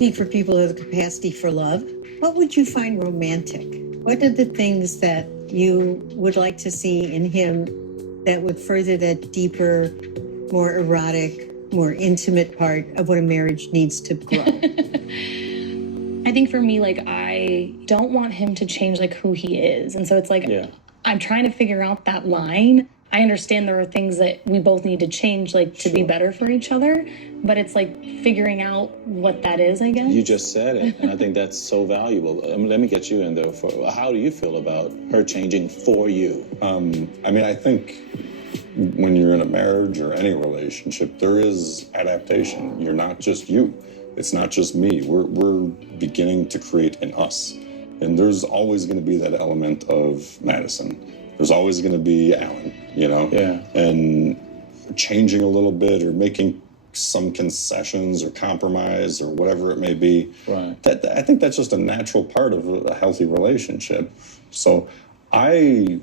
For people who have the capacity for love, what would you find romantic? What are the things that you would like to see in him that would further that deeper, more erotic, more intimate part of what a marriage needs to grow? I think for me, like, I don't want him to change, like, who he is. And so it's like, I'm trying to figure out that line. I understand there are things that we both need to change, like, to be better for each other. But it's like figuring out what that is, I guess. You just said it, and I think that's so valuable. Let me get you in there. How do you feel about her changing for you? I mean, I think when you're in a marriage or any relationship, there is adaptation. You're not just you. It's not just me. We're beginning to create an us. And there's always going to be that element of Madison. There's always going to be Alan, you know? Yeah. And changing a little bit or making some concessions or compromise or whatever it may be. Right. I think that's just a natural part of a healthy relationship. So I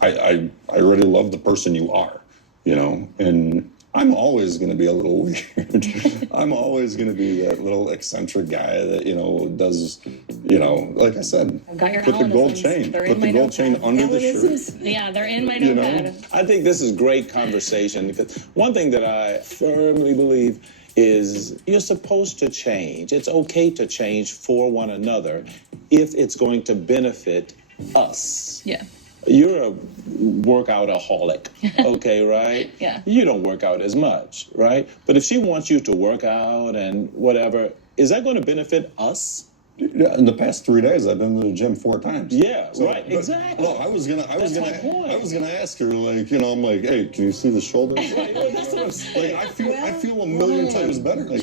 already love the person you are, you know, and I'm always going to be a little weird. I'm always going to be that little eccentric guy that, you know, does, you know, like I said, I've got your put the gold chain. Put the gold chain under the shirt. Yeah, they're in my You notepad. know? I think this is great conversation because one thing that I firmly believe is you're supposed to change. It's okay to change for one another if it's going to benefit us. Yeah. You're a workoutaholic, okay, right? Yeah. You don't work out as much, right? But if she wants you to work out and whatever, is that going to benefit us? Yeah, in the past 3 days, I've been to the gym 4 times. Yeah, So, right, exactly. Well, I was gonna my point. ask her, like, you know, I'm like, hey, can you see the shoulders? That's what I'm saying. Like, I feel a million times better. Like,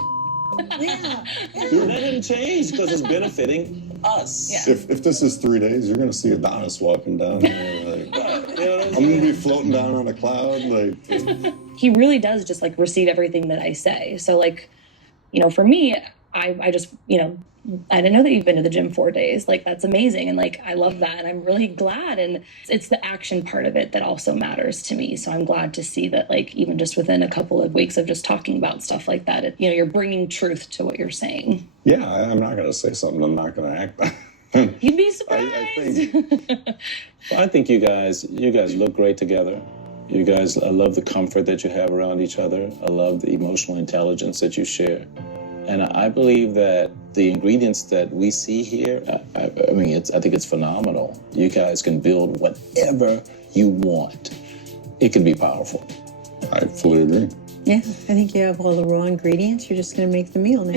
Yeah. Let him change because it's benefiting us. Yeah. if this is 3 days, you're gonna see Adonis walking down there. Like, You know what I'm gonna be floating down on a cloud. Like, He really does just, like, receive everything that I say. So, like, you know, for me, I just, you know, I didn't know that you've been to the gym 4 days. Like, that's amazing. And, like, I love that. And I'm really glad. And it's the action part of it that also matters to me. So I'm glad to see that, like, even just within a couple of weeks of just talking about stuff like that, you know, you're bringing truth to what you're saying. yeah, I'm not gonna say something I'm not gonna act on. You'd be surprised. I think you guys look great together. You guys, I love the comfort that you have around each other. I love the emotional intelligence that you share. And I believe that the ingredients that we see here, I think it's phenomenal. You guys can build whatever you want. It can be powerful. I fully agree. Yeah, I think you have all the raw ingredients. You're just going to make the meal now.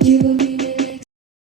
You will be